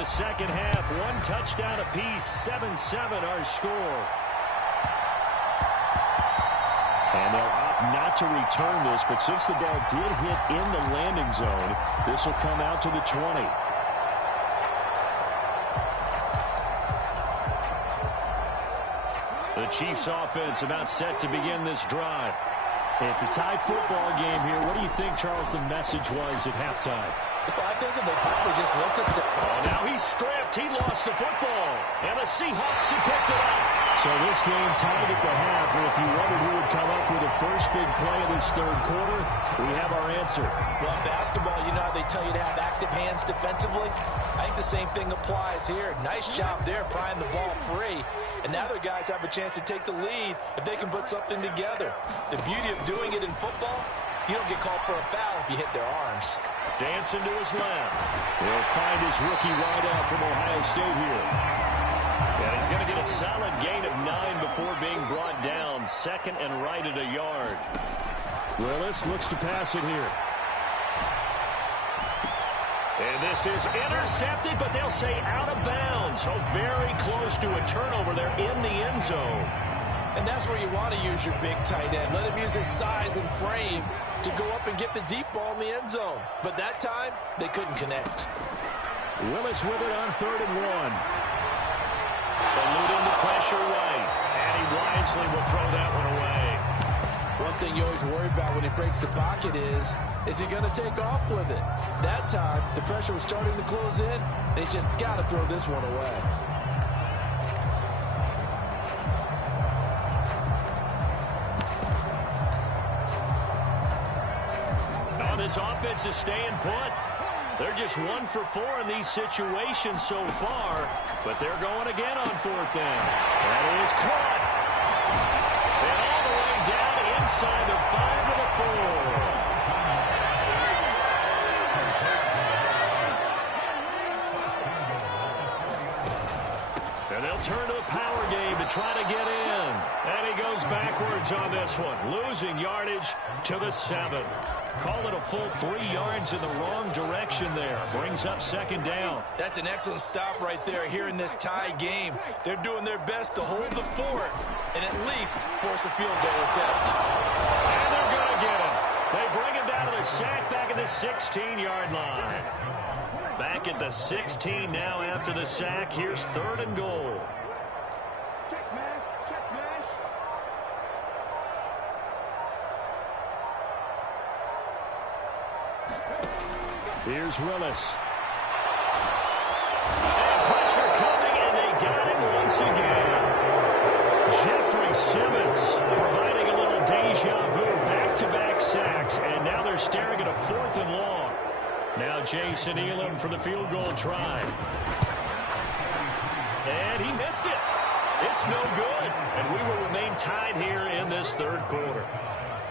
the second half. One touchdown apiece, 7-7 our score. And they'll opt not to return this, but since the ball did hit in the landing zone, this will come out to the 20. The Chiefs offense about set to begin this drive. It's a tied football game here. What do you think, Charles, the message was at halftime? Well, I think they probably just looked at the... Oh, now he's stripped. He lost the football. And the Seahawks have picked it up. So this game tied at the half, and if you wondered who would come up with the first big play of this third quarter, we have our answer. Well, in basketball, you know how they tell you to have active hands defensively? I think the same thing applies here. Nice job there prying the ball free. And now their guys have a chance to take the lead if they can put something together. The beauty of doing it in football, you don't get called for a foul if you hit their arms. Dancing to his left. He'll find his rookie wideout from Ohio State here. And he's going to get a solid gain of 9 before being brought down. Second and right at a yard. Willis looks to pass it here. And this is intercepted, but they'll say out of bounds. So very close to a turnover there in the end zone. And that's where you want to use your big tight end. Let him use his size and frame to go up and get the deep ball in the end zone. But that time, they couldn't connect. Willis with it on 3rd and 1. Eluding the pressure right. And he wisely will throw that one away. One thing you always worry about when he breaks the pocket is he going to take off with it? That time, the pressure was starting to close in. They just got to throw this one away. Now this offense is staying put. They're just 1 for 4 in these situations so far, but they're going again on 4th down. That is caught. And all the way down inside the 5 to the 4. And they'll turn to the power game to try to get in. And he goes backwards on this one, losing yardage to the 7. Call it a full 3 yards in the wrong direction there. Brings up 2nd down. That's an excellent stop right there here in this tie game. They're doing their best to hold the fort and at least force a field goal attempt. And they're going to get him. They bring him down to the sack back at the 16-yard line. Back at the 16 now after the sack. Here's 3rd and goal. Here's Willis. And pressure coming, and they got him once again. Jeffrey Simmons providing a little deja vu, back-to-back sacks, and now they're staring at a 4th and long. Now Jason Elam for the field goal try. And he missed it. It's no good. And we will remain tied here in this third quarter.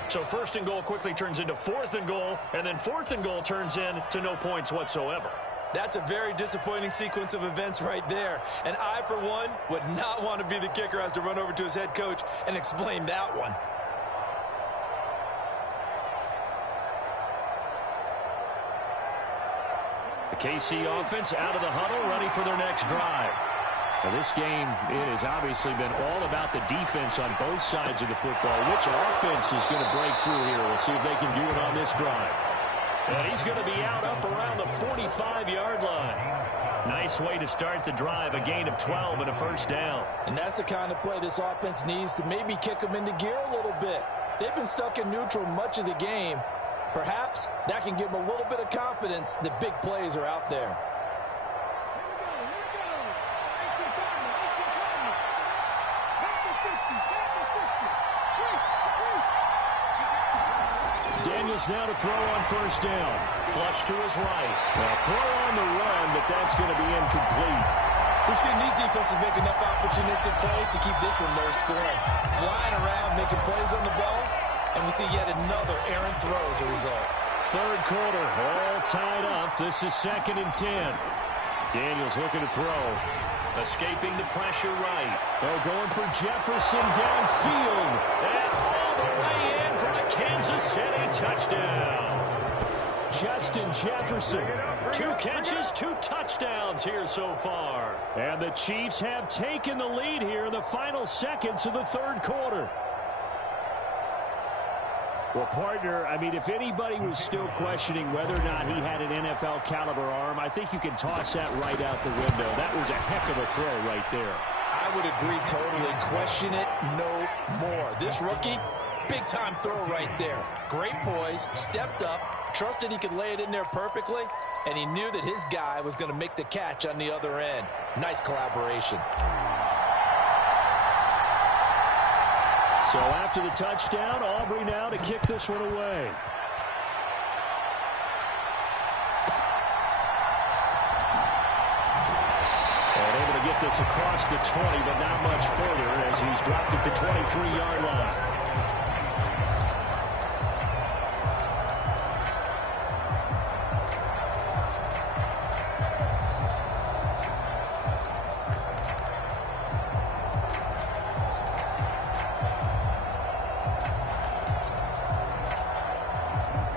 So 1st and goal quickly turns into 4th and goal, and then 4th and goal turns into no points whatsoever. That's a very disappointing sequence of events right there. And I, for one, would not want to be the kicker has to run over to his head coach and explain that one. The KC offense out of the huddle, ready for their next drive. Now, this game has obviously been all about the defense on both sides of the football. Which offense is going to break through here? We'll see if they can do it on this drive. And he's going to be out up around the 45-yard line. Nice way to start the drive, a gain of 12 and a 1st down. And that's the kind of play this offense needs to maybe kick them into gear a little bit. They've been stuck in neutral much of the game. Perhaps that can give them a little bit of confidence that big plays are out there. Daniels now to throw on 1st down. Flush to his right. Well, throw on the run, but that's going to be incomplete. We've seen these defenses make enough opportunistic plays to keep this one low scoring. Flying around, making plays on the ball, and we see yet another errant throw as a result. Third quarter, all tied up. This is 2nd and 10. Daniels looking to throw. Escaping the pressure right. They're going for Jefferson downfield. And all the way in for the Kansas City touchdown. Justin Jefferson. 2 catches, 2 touchdowns here so far. And the Chiefs have taken the lead here in the final seconds of the third quarter. Well, partner, I mean, if anybody was still questioning whether or not he had an NFL caliber arm, I think you can toss that right out the window. That was a heck of a throw right there. I would agree totally. Question it no more. This rookie, big-time throw right there. Great poise, stepped up, trusted he could lay it in there perfectly, and he knew that his guy was going to make the catch on the other end. Nice collaboration. So after the touchdown, Aubrey now to kick this one away. And able to get this across the 20, but not much further as he's dropped it to 23-yard line.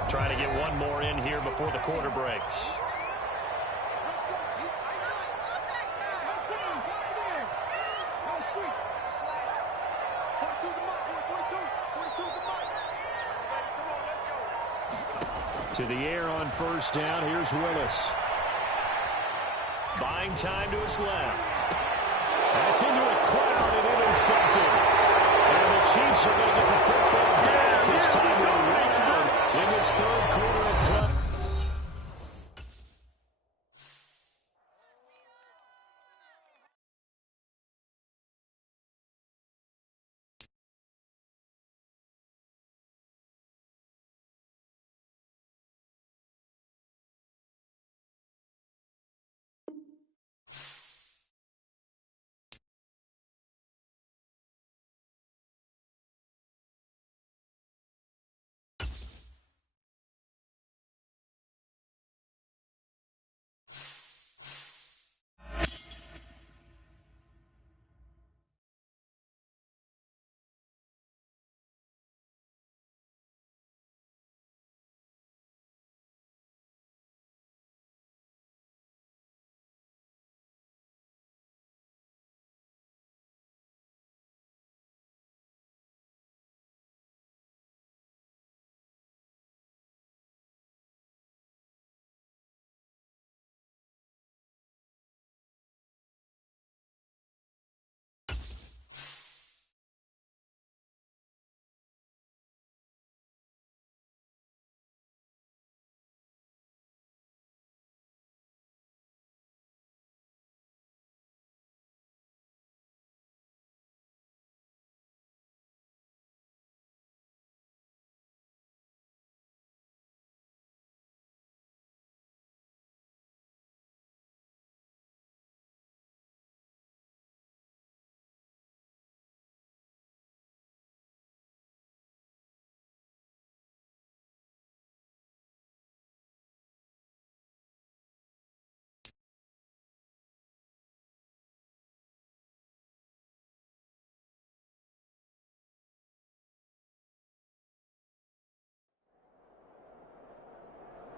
Trying to get one more in here before the quarter breaks. To the air on first down. Here's Willis. Buying time to his left. That's into a crowd and intercepted. And the Chiefs are going to get the football back this time around in this third quarter of play.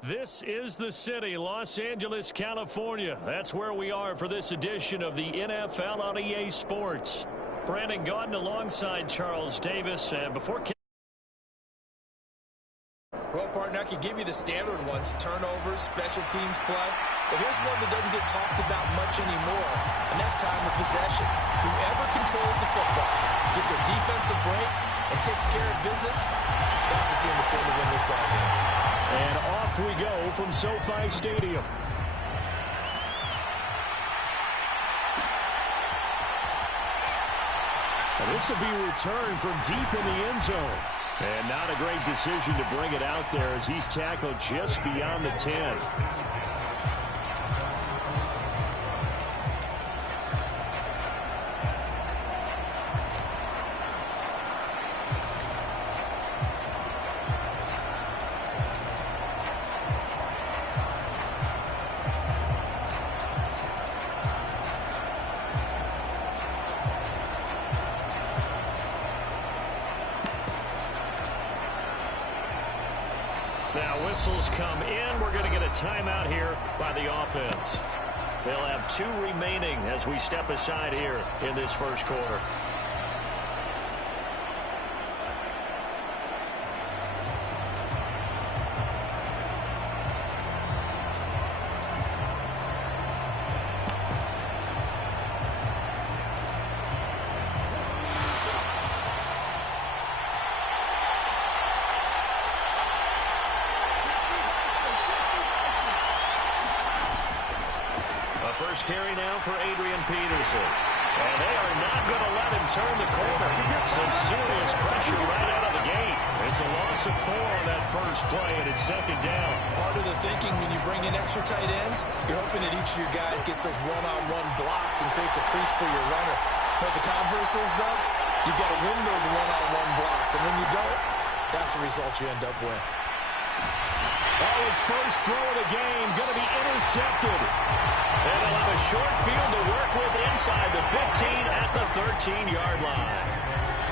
This is the city, Los Angeles, California. That's where we are for this edition of the NFL on EA Sports. Brandon Gaudin alongside Charles Davis. And before... Well, partner, I could give you the standard ones, turnovers, special teams play. But here's one that doesn't get talked about much anymore, and that's time of possession. Whoever controls the football, gives their defense a break, and takes care of business, that's the team that's going to win this ball game. And off we go from SoFi Stadium. And this will be returned from deep in the end zone. And not a great decision to bring it out there as he's tackled just beyond the 10. Now whistles come in. We're going to get a timeout here by the offense. They'll have 2 remaining as we step aside here in this first quarter. First carry now for Adrian Peterson. And they are not going to let him turn the corner. Some serious pressure right out of the gate. It's a loss of 4 on that first play, and it's 2nd down. Part of the thinking when you bring in extra tight ends, you're hoping that each of your guys gets those one-on-one blocks and creates a crease for your runner. But the converse is, though, you've got to win those one-on-one blocks. And when you don't, that's the result you end up with. Oh, his first throw of the game going to be intercepted. And they'll have a short field to work with inside the 15 at the 13-yard line.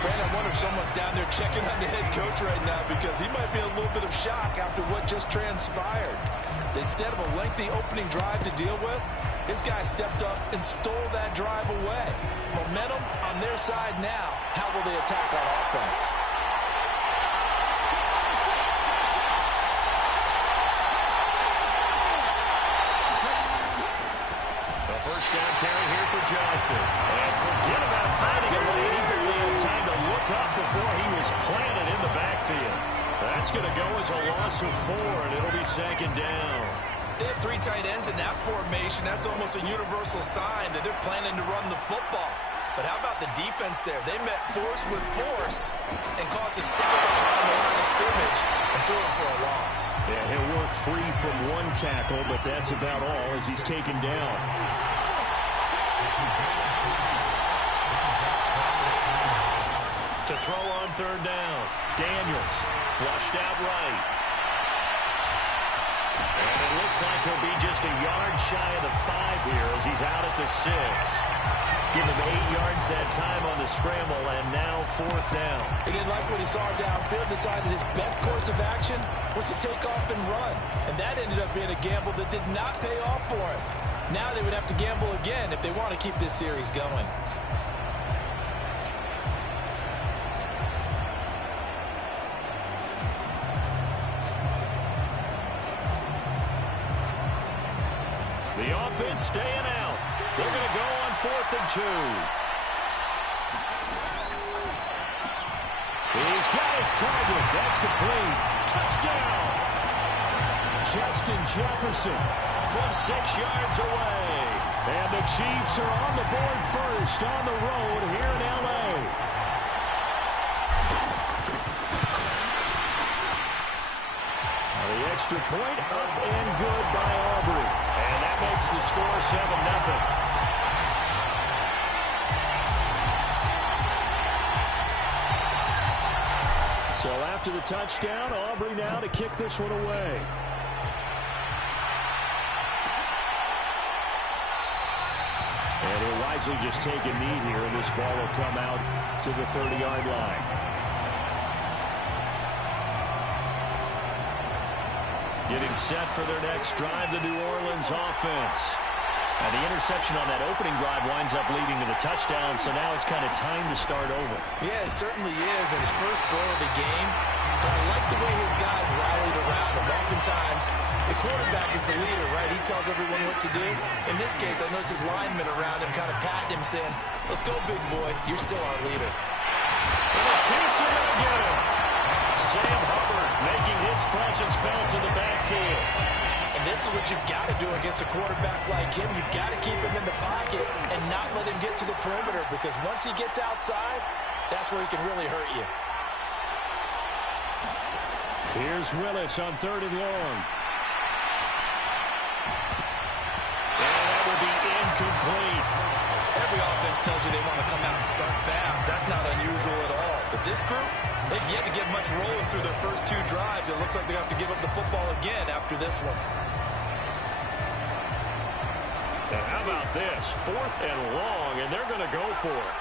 Brandon, I wonder if someone's down there checking on the head coach right now because he might be in a little bit of shock after what just transpired. Instead of a lengthy opening drive to deal with, his guy stepped up and stole that drive away. Momentum on their side now. How will they attack on offense? First down carry here for Johnson. And forget about finding a lane. He barely had time to look up before he was planted in the backfield. That's going to go as a loss of 4, and it'll be 2nd down. They have 3 tight ends in that formation. That's almost a universal sign that they're planning to run the football. But how about the defense there? They met force with force and caused a stack up on the line of scrimmage and threw him for a loss. Yeah, he'll work free from 1 tackle, but that's about all as he's taken down. To throw on 3rd down. Daniels flushed out right. And it looks like he'll be just a yard shy of the 5 here as he's out at the 6. Give him 8 yards that time on the scramble, and now 4th down. He didn't like what he saw downfield, decided his best course of action was to take off and run. And that ended up being a gamble that did not pay off for him. Now they would have to gamble again if they want to keep this series going. The offense staying out. They're going to go on 4th and 2. He's got his target. That's complete. Touchdown. Justin Jefferson from 6 yards away. And the Chiefs are on the board first on the road here in L.A. The extra point up and good by Aubrey. And that makes the score 7-0. So after the touchdown, Aubrey now to kick this one away. And he'll wisely just take a knee here, and this ball will come out to the 30-yard line. Getting set for their next drive, the New Orleans offense. And the interception on that opening drive winds up leading to the touchdown, so now it's kind of time to start over. Yeah, it certainly is, and his first throw of the game. But I like the way his guys rallied around him. Oftentimes, the quarterback is the leader, right? He tells everyone what to do. In this case, I noticed his linemen around him kind of patting him, saying, "Let's go, big boy. You're still our leader." And the Chiefs are going to get him. Sam Hubbard making his presence felt to the backfield. And this is what you've got to do against a quarterback like him. You've got to keep him in the pocket and not let him get to the perimeter, because once he gets outside, that's where he can really hurt you. Here's Willis on 3rd and long. And that will be incomplete. Every offense tells you they want to come out and start fast. That's not unusual at all. But this group, they've yet to get much rolling through their first 2 drives. It looks like they have to give up the football again after this one. And how about this? 4th and long, and they're going to go for it.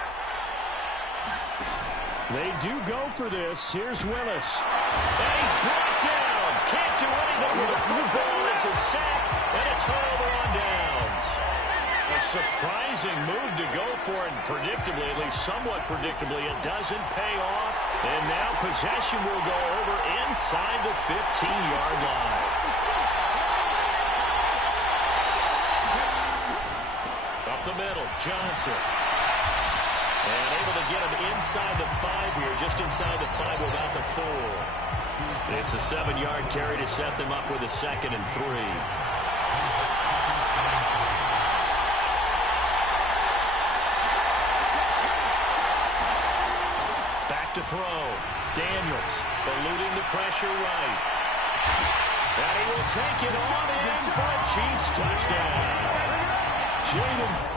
They do go for this. Here's Willis. And he's brought down. can't do anything with the football. It's a sack and a turnover on downs. A surprising move to go for it, and predictably, at least somewhat predictably, it doesn't pay off. And now possession will go over inside the 15-yard line. Up the middle, Johnson. And able to get him inside the 5 here, just inside the 5 without the 4. It's a 7-yard carry to set them up with a 2nd and 3. Back to throw. Daniels eluding the pressure right. And he will take it on in for a Chiefs touchdown. Jaden.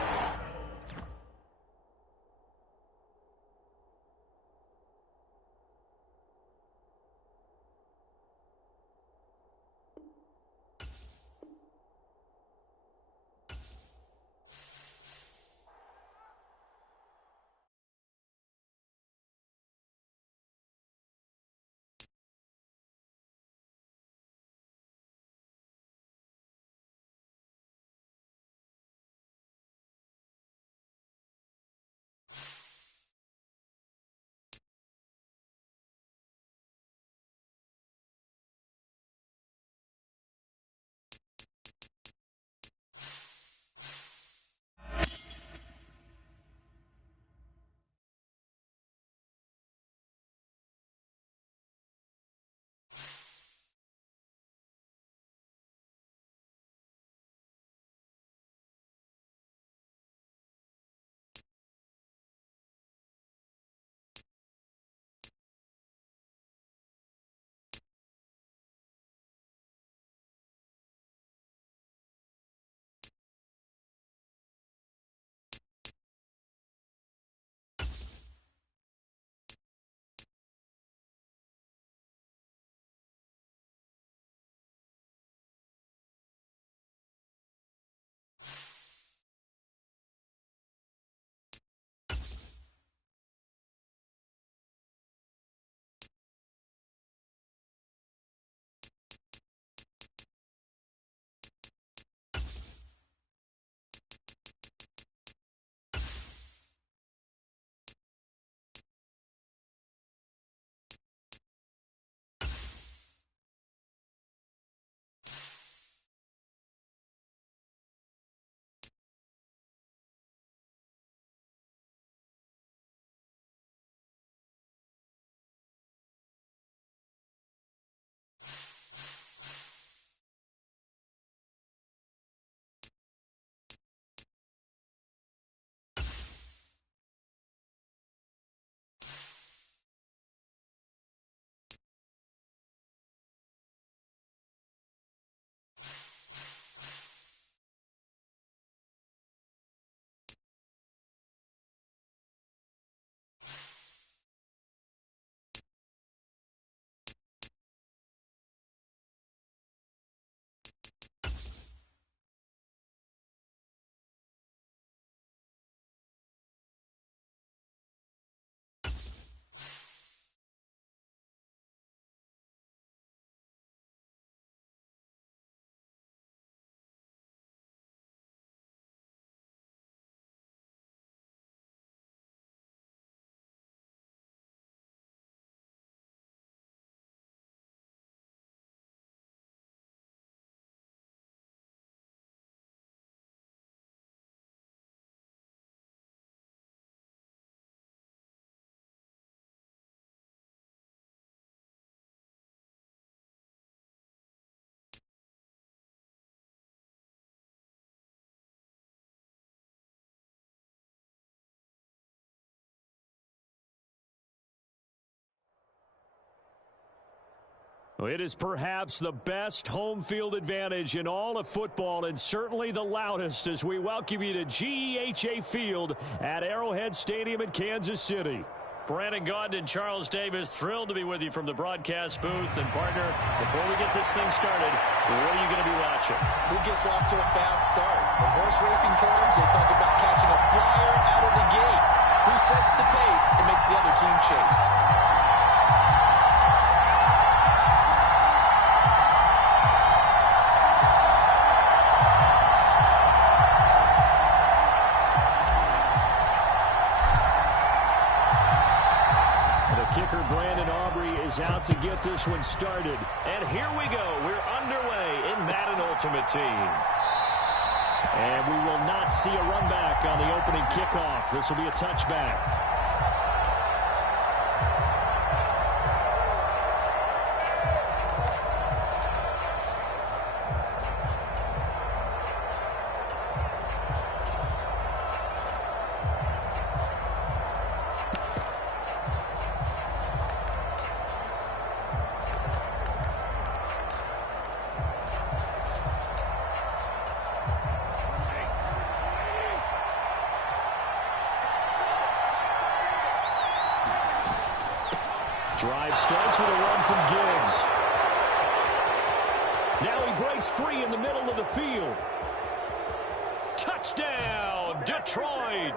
It is perhaps the best home field advantage in all of football, and certainly the loudest, as we welcome you to GEHA Field at Arrowhead Stadium in Kansas City. Brandon Gaudin and Charles Davis, thrilled to be with you from the broadcast booth. And, partner, before we get this thing started, what are you going to be watching? Who gets off to a fast start? In horse racing terms, they talk about catching a flyer out of the gate. Who sets the pace and makes the other team chase? Brandon Aubrey is out to get this one started. And here we go. We're underway in Madden Ultimate Team. And we will not see a run back on the opening kickoff. This will be a touchback. Drive starts with a run from Gibbs. Now he breaks free in the middle of the field. Touchdown, Detroit.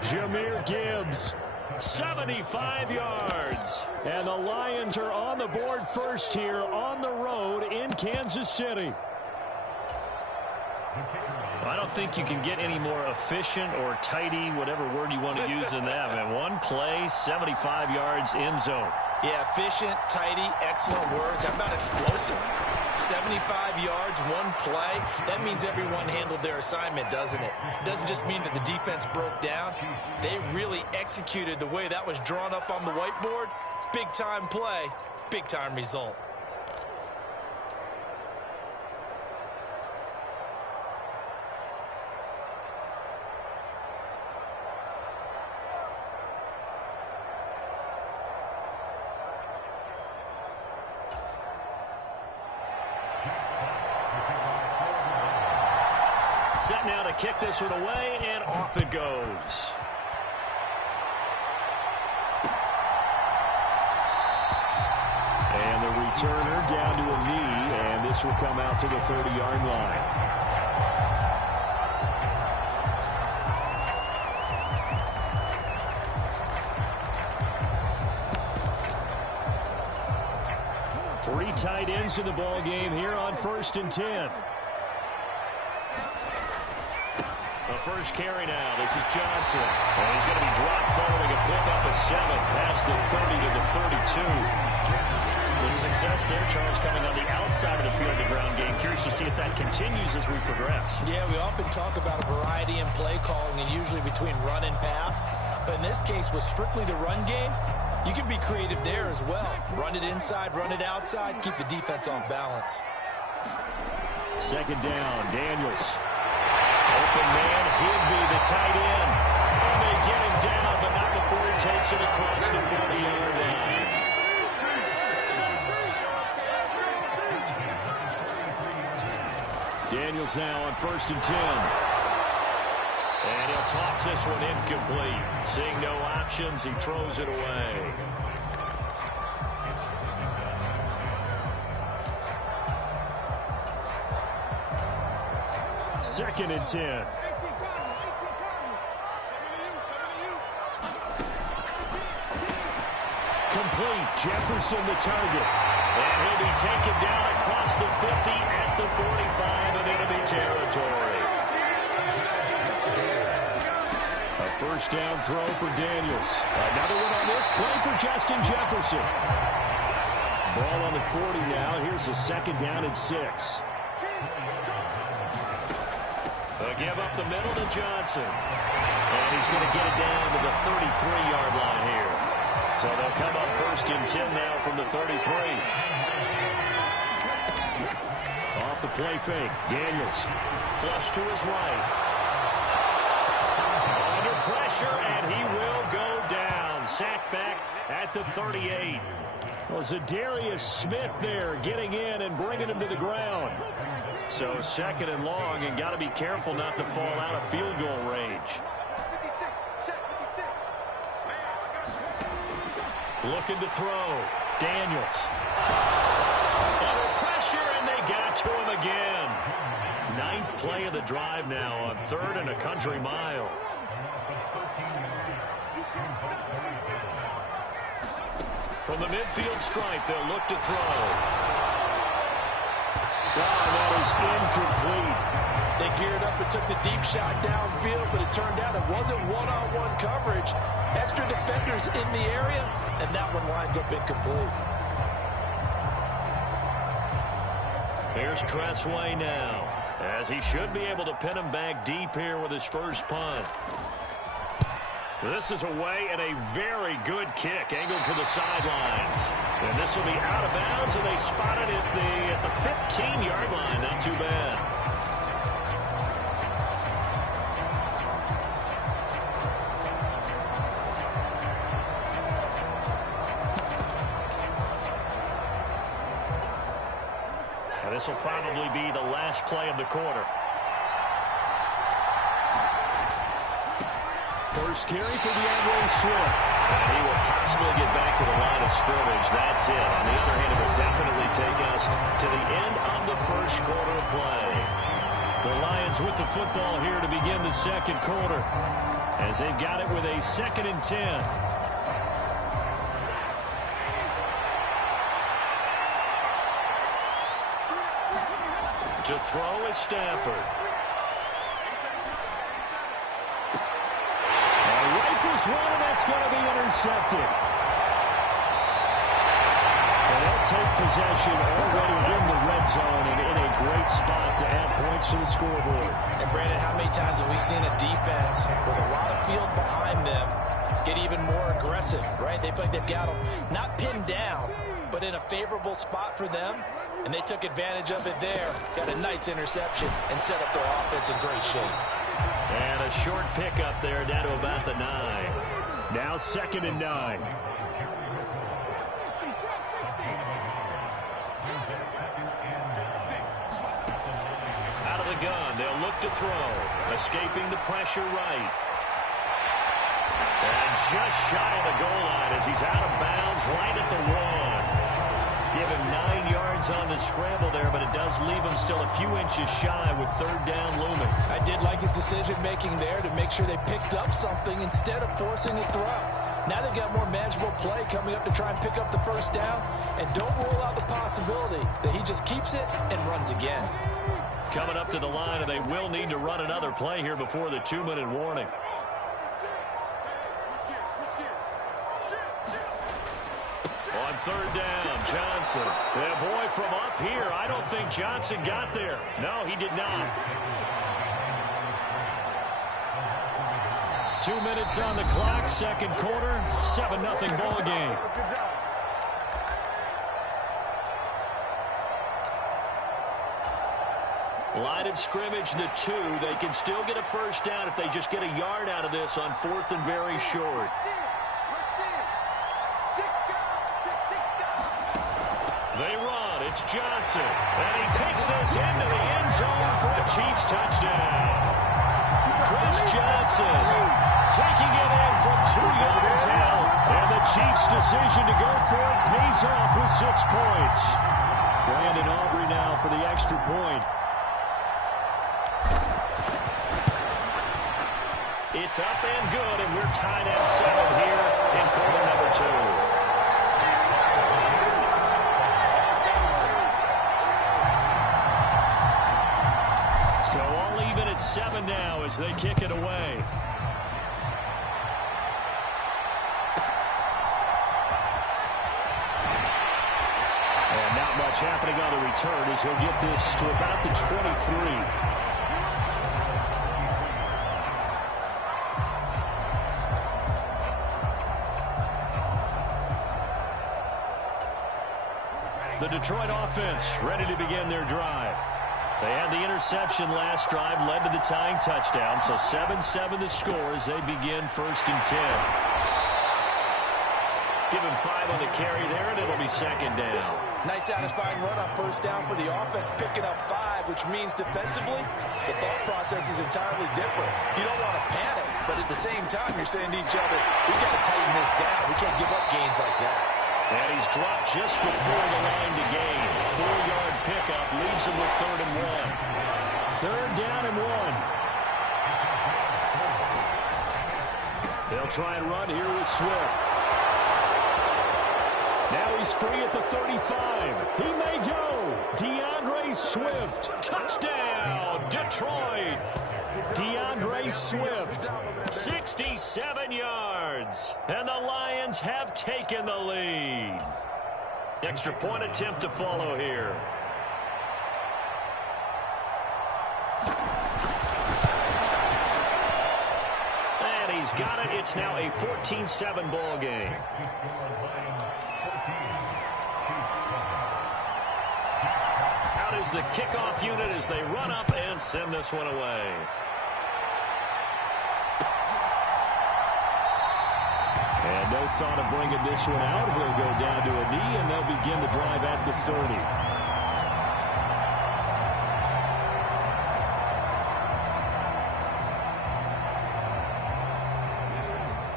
Jahmyr Gibbs, 75 yards. And the Lions are on the board first here on the road in Kansas City. I don't think you can get any more efficient or tidy, whatever word you want to use in that. And one play, 75 yards in zone. Yeah, efficient, tidy, excellent words. How about explosive? 75 yards, one play. That means everyone handled their assignment, doesn't it? It doesn't just mean that the defense broke down. They really executed the way that was drawn up on the whiteboard. Big-time play, big-time result. Set now to kick this one away, and off it goes. And the returner down to a knee, and this will come out to the 30-yard line. Three tight ends in the ball game here on 1st and 10. The first carry now. This is Johnson. And he's going to be dropped following a pickup of 7 past the 30 to the 32. The success there, Charles, coming on the outside of the field, the ground game. Curious to see if that continues as we progress. Yeah, we often talk about a variety in play calling and usually between run and pass. But in this case, with strictly the run game, you can be creative there as well. Run it inside, run it outside, keep the defense off balance. Second down, Daniels. Open man, Higbee, the tight end. And they get him down, but not before he takes it across the 40-yard line. Daniels now on 1st and 10. And he'll toss this one incomplete. Seeing no options, he throws it away. Second and 10. Complete. Jefferson the target. And he'll be taken down across the 50 at the 45 of enemy territory. A first down throw for Daniels. Another one on this play for Justin Jefferson. Ball on the 40 now. Here's a second down and 6. They'll give up the middle to Johnson. And he's going to get it down to the 33-yard line here. So they'll come up 1st and 10 now from the 33. Off the play fake. Daniels. Flush to his right. Under pressure, and he will go down. Sacked back at the 38. Well, Zadarius Smith there getting in and bringing him to the ground. So 2nd and long, and got to be careful not to fall out of field goal range. Looking to throw. Daniels. Under pressure, and they got to him again. 9th play of the drive now on 3rd and a country mile. From the midfield stripe, they'll look to throw. Wow, that is incomplete. They geared up and took the deep shot downfield, but it turned out it wasn't one-on-one coverage. Extra defenders in the area, and that one winds up incomplete. Here's Tressway now, as he should be able to pin him back deep here with his first punt. This is away and a very good kick, angled for the sidelines. And this will be out of bounds, and they spot it at the 15-yard line. Not too bad. And this will probably be the last play of the quarter. First carry for DeAndre Swift. And he will possibly get back to the line of scrimmage. That's it. On the other hand, it will definitely take us to the end of the first quarter of play. The Lions with the football here to begin the second quarter, as they've got it with a 2nd and 10. To throw is Stafford. Rifles one, and that's going to be intercepted. And they'll take possession, already in the red zone, and in a great spot to add points to the scoreboard. And Brandon, how many times have we seen a defense with a lot of field behind them get even more aggressive, right? They feel like they've got them not pinned down, but in a favorable spot for them, and they took advantage of it there. Got a nice interception and set up their offense in great shape. And a short pickup there down to about the 9. Now 2nd and 9. Out of the gun, they'll look to throw. Escaping the pressure right. And just shy of the goal line as he's out of bounds right at the 1. Give him 9 yards on the scramble there, but it does leave him still a few inches shy with 3rd down looming. I did like his decision-making there to make sure they picked up something instead of forcing a throw. Now they've got more manageable play coming up to try and pick up the first down, and don't rule out the possibility that he just keeps it and runs again. Coming up to the line, and they will need to run another play here before the 2-minute warning. On 3rd down, Johnson. The boy from up here, I don't think Johnson got there. No, he did not. 2 minutes on the clock, second quarter, 7-0 ball game. Line of scrimmage, the 2. They can still get a first down if they just get a yard out of this on 4th and very short. They run. It's Johnson. And he takes this into the end zone for a Chiefs touchdown. Chris Johnson taking it in from 2 yards out. And the Chiefs' decision to go for it pays off with 6 points. Brandon Aubrey now for the extra point. It's up and good, and we're tied at 7 here in quarter number 2. So all even at 7 now as they kick it away. And not much happening on the return as he'll get this to about the 23. The Detroit offense ready to begin their drive. They had the interception last drive, led to the tying touchdown, so 7-7 the score as they begin 1st and 10. Give him 5 on the carry there, and it'll be 2nd down. Nice satisfying run on 1st down for the offense, picking up 5, which means defensively, the thought process is entirely different. You don't want to panic, but at the same time, you're saying to each other, we've got to tighten this down. We can't give up gains like that. And he's dropped just before the line to gain. 4-yard pickup leaves him with 3rd and 1. 3rd down and 1. They'll try and run here with Swift. Now he's free at the 35. He may go. DeAndre Swift. Touchdown, Detroit. DeAndre Swift. 67 yards. And the Lions have taken the lead. Extra point attempt to follow here. And he's got it. It's now a 14-7 ball game. Out is the kickoff unit as they run up and send this one away. And no thought of bringing this one out. He'll go down to a knee, and they'll begin the drive at the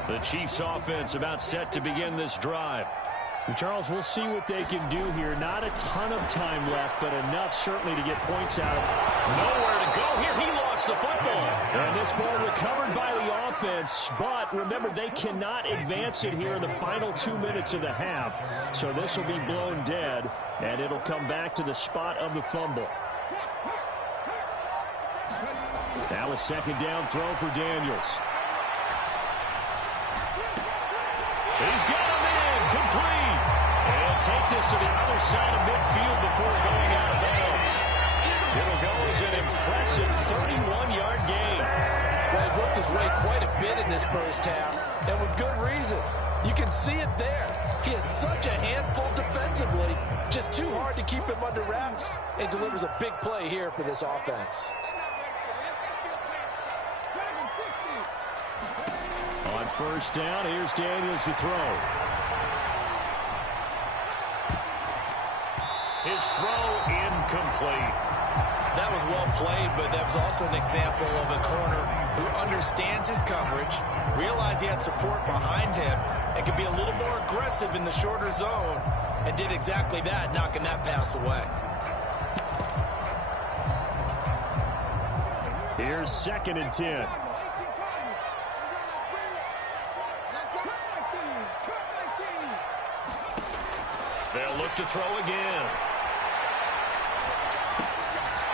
30. The Chiefs offense about set to begin this drive. And Charles, we'll see what they can do here. Not a ton of time left, but enough certainly to get points out of it. Nowhere to go here. He lost the football. And this ball recovered by the offense. But remember, they cannot advance it here in the final 2 minutes of the half. So this will be blown dead, and it'll come back to the spot of the fumble. Now a second down throw for Daniels. He's got him in. Complete. And take this to the other side of midfield before going out of bounds. It'll go as an impressive 31-yard gain. Well, he worked his way quite a bit in this first half, and with good reason. You can see it there. He is such a handful defensively. Just too hard to keep him under wraps, and delivers a big play here for this offense. On first down, here's Daniels to throw. His throw incomplete. That was well played, but that was also an example of a corner who understands his coverage, realized he had support behind him, and could be a little more aggressive in the shorter zone, and did exactly that, knocking that pass away. Here's 2nd and 10. They'll look to throw again.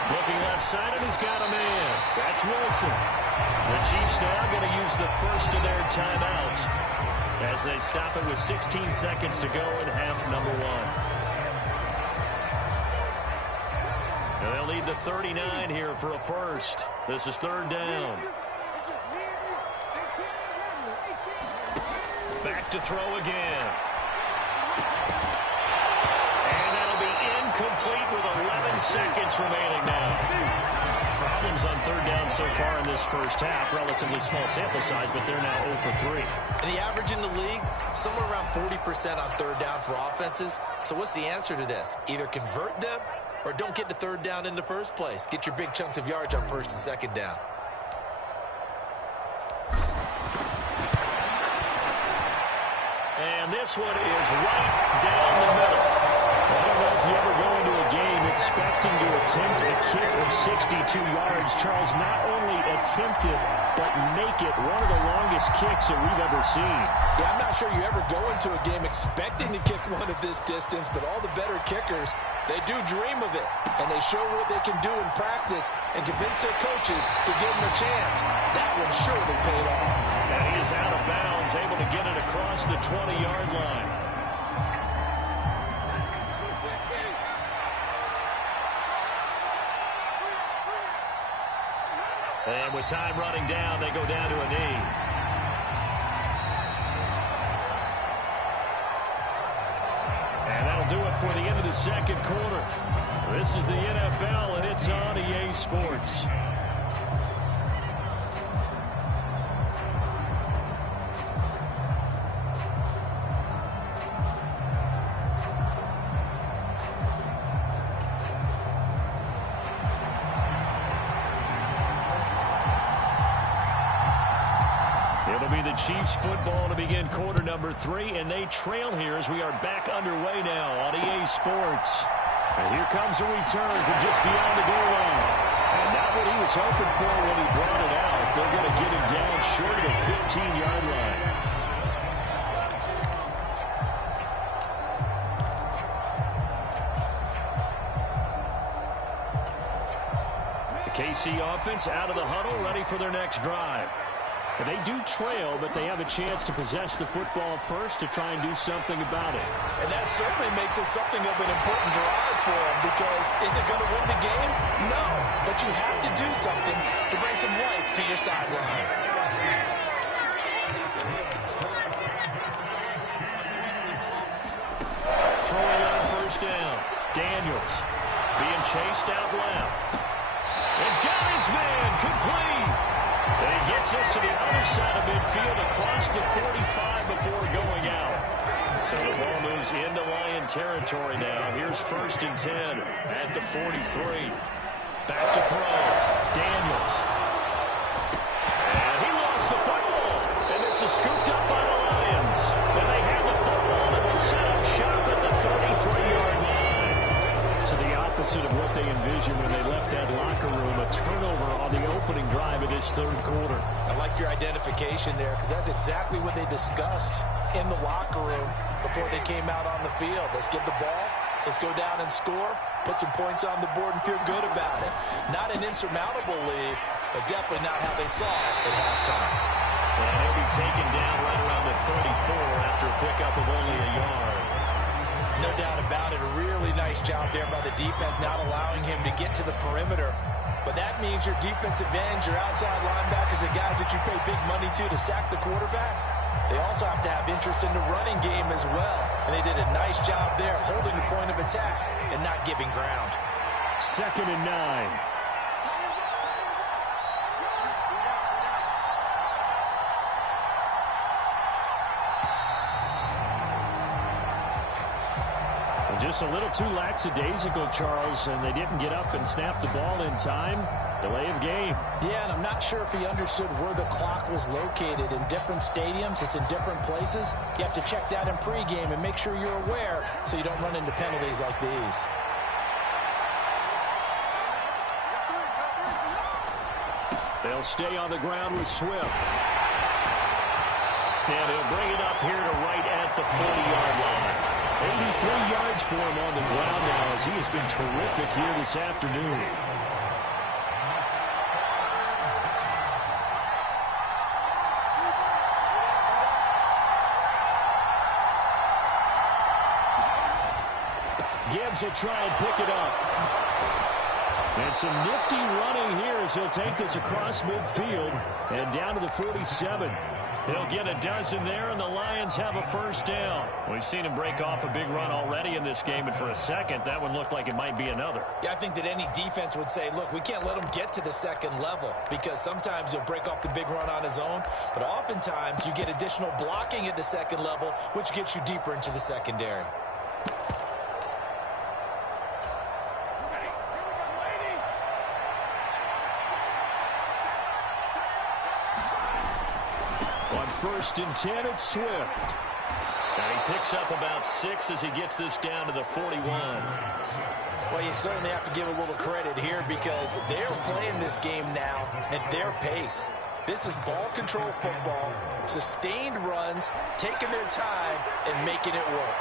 Looking left side, and he's got him in. That's Wilson. The Chiefs now going to use the first of their timeouts as they stop it with 16 seconds to go in half number 1. And they'll need the 39 here for a first. This is 3rd down. Back to throw again. Complete with 11 seconds remaining now. Problems on 3rd down so far in this first half. Relatively small sample size, but they're now 0 for 3. And the average in the league, somewhere around 40% on 3rd down for offenses. So what's the answer to this? Either convert them or don't get to 3rd down in the first place. Get your big chunks of yards on 1st and 2nd down. And this one is right down the middle. I don't know if you ever go into a game expecting to attempt a kick of 62 yards. Charles, not only attempt it, but make it one of the longest kicks that we've ever seen. Yeah, I'm not sure you ever go into a game expecting to kick one of this distance, but all the better kickers, they do dream of it. And they show what they can do in practice and convince their coaches to give them a chance. That one surely paid off. And he is out of bounds, able to get it across the 20-yard line. And with time running down, they go down to a knee. And that'll do it for the end of the second quarter. This is the NFL, and it's on EA Sports. It'll be the Chiefs football to begin quarter number 3, and they trail here as we are back underway now on EA Sports. And here comes a return from just beyond the goal line. And not what he was hoping for when he brought it out. They're going to get him down short of the 15-yard line. KC offense out of the huddle, ready for their next drive. And they do trail, but they have a chance to possess the football first to try and do something about it. And that certainly makes it something of an important drive for them, because is it going to win the game? No, but you have to do something to bring some life to your sideline. Throwing on first down. Daniels being chased out left. And got his man complete. And he gets us to the other side of midfield across the 45 before going out. So the ball moves into Lion territory now. Here's 1st and 10 at the 43. Back to throw. Daniels. And he lost the football. And this is scooped up by the Lions. And they have the football and will set up shop at the 33-yard line. So the opposite of what they envisioned when they left that locker room, a turnover on the opening drive of this third quarter. I like your identification there, because that's exactly what they discussed in the locker room before they came out on the field. Let's get the ball. Let's go down and score, put some points on the board, and feel good about it. Not an insurmountable lead, but definitely not how they saw it at halftime. And he'll be taken down right around the 34 after a pickup of only a yard. No doubt about it. A really nice job there by the defense, not allowing him to get to the perimeter. But that means your defensive ends, your outside linebackers, the guys that you pay big money to sack the quarterback, they also have to have interest in the running game as well. And they did a nice job there, holding the point of attack and not giving ground. 2nd and 9. Just a little too lackadaisical, Charles, and they didn't get up and snap the ball in time. Delay of game. Yeah, and I'm not sure if he understood where the clock was located. In different stadiums, it's in different places. You have to check that in pregame and make sure you're aware so you don't run into penalties like these. They'll stay on the ground with Swift. And he'll bring it up here to right at the 40-yard line. 83 yards for him on the ground now, as he has been terrific here this afternoon. Gibbs will try and pick it up. And some nifty running here as he'll take this across midfield and down to the 47. He'll get a dozen there, and the Lions have a first down. We've seen him break off a big run already in this game, and for a second, that one looked like it might be another. Yeah, I think that any defense would say, look, we can't let him get to the second level, because sometimes he'll break off the big run on his own, but oftentimes you get additional blocking at the second level, which gets you deeper into the secondary. On 1st and 10, it's Swift. And he picks up about 6 as he gets this down to the 41. Well, you certainly have to give a little credit here, because they're playing this game now at their pace. This is ball control football, sustained runs, taking their time, and making it work.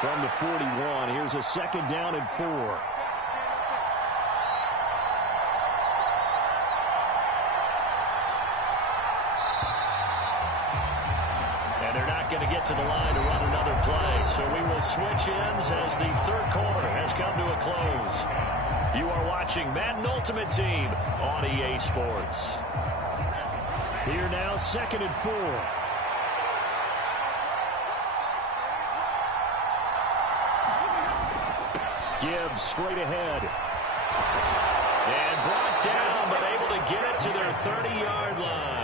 From the 41, here's a 2nd down and 4. Going to get to the line to run another play. So we will switch ends as the third quarter has come to a close. You are watching Madden Ultimate Team on EA Sports. Here now, 2nd and 4. Gibbs straight ahead. And brought down, but able to get it to their 30-yard line.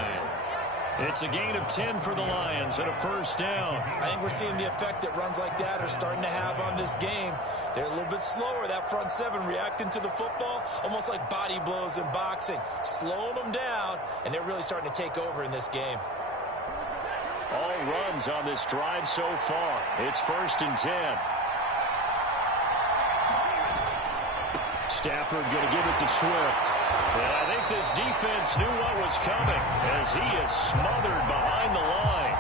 It's a gain of 10 for the Lions and a first down. I think we're seeing the effect that runs like that are starting to have on this game. They're a little bit slower, that front seven, reacting to the football, almost like body blows in boxing, slowing them down, and they're really starting to take over in this game. All runs on this drive so far. It's 1st and 10. Stafford going to give it to Swift. And I think this defense knew what was coming as he is smothered behind the line.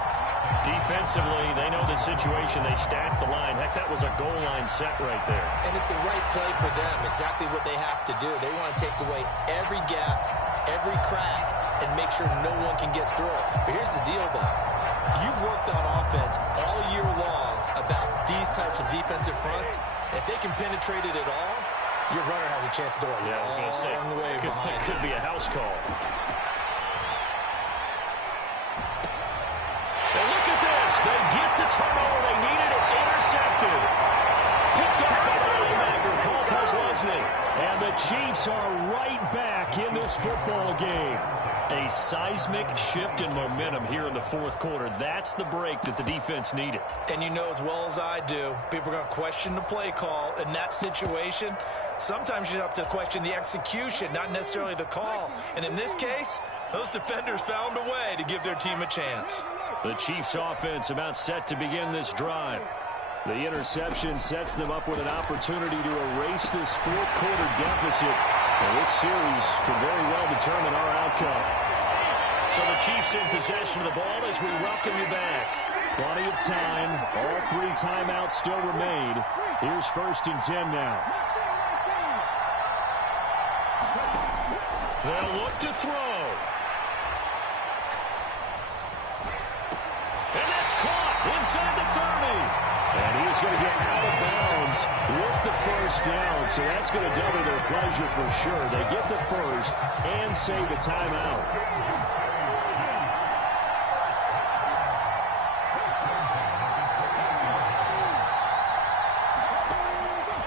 Defensively, they know the situation. They stack the line. Heck, that was a goal line set right there. And it's the right play for them, exactly what they have to do. They want to take away every gap, every crack, and make sure no one can get through it. But here's the deal, though. You've worked on offense all year long about these types of defensive fronts. If they can penetrate it at all, your runner has a chance to go a long way behind. It could be a house call. They get the turnover they needed. It's intercepted. Picked up by the linebacker, Paul Posluszny. And the Chiefs are right back in this football game. A seismic shift in momentum here in the fourth quarter. That's the break that the defense needed. And you know as well as I do, people are going to question the play call in that situation. Sometimes you have to question the execution, not necessarily the call. And in this case, those defenders found a way to give their team a chance. The Chiefs offense about set to begin this drive. The interception sets them up with an opportunity to erase this fourth quarter deficit. And this series could very well determine our outcome. So the Chiefs in possession of the ball as we welcome you back. Plenty of time. All 3 timeouts still remain. Here's 1st and 10 now. They'll look to throw. And that's caught inside the 30. And he is going to get out of bounds with the first down. So that's going to double their pleasure for sure. They get the first and save a timeout.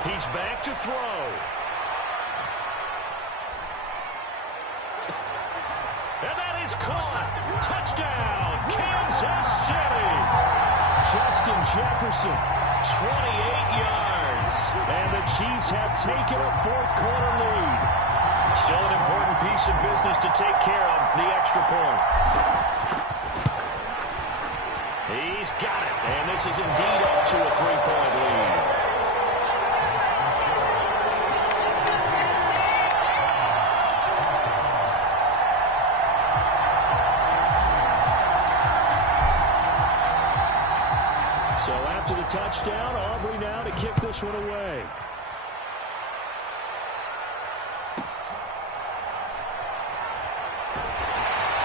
He's back to throw. And that is caught. Touchdown, Kansas City. Justin Jefferson, 28 yards. And the Chiefs have taken a fourth quarter lead. Still an important piece of business to take care of, the extra point. He's got it. And this is indeed up to a 3-point lead. So after the touchdown, Aubrey now to kick this one away.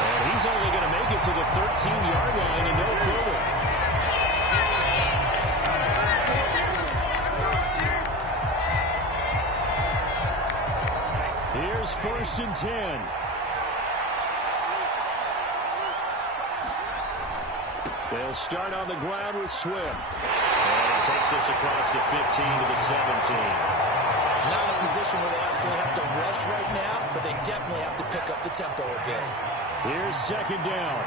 And he's only going to make it to the 13-yard line and no further. Here's 1st and 10. They'll start on the ground with Swift. And he takes us across the 15 to the 17. Not in a position where they absolutely have to rush right now, but they definitely have to pick up the tempo a bit. Here's 2nd down.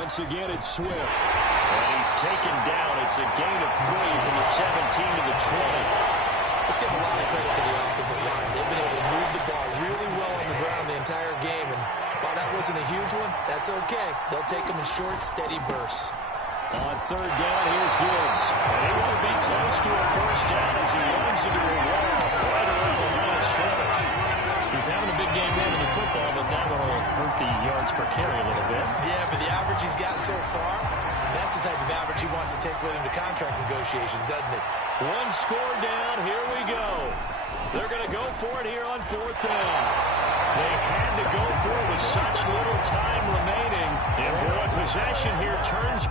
Once again, it's Swift. And he's taken down. It's a gain of 3 from the 17 to the 20. Let's give a lot of credit to the offensive line. They've been able to move the ball really well on the ground the entire game, and while that wasn't a huge one, that's okay. They'll take them in short, steady bursts. On 3rd down, here's Gibbs. And he won't be close to a first down as he runs into a wall right around the line of scrimmage. He's having a big game running the football, but that one will hurt the yards per carry a little bit. Yeah, but the average he's got so far, that's the type of average he wants to take with him to contract negotiations, doesn't it? One score down. Here we go. They're going to go for it here on 4th down. They had to go for it with such little time remaining. And boy, possession here turns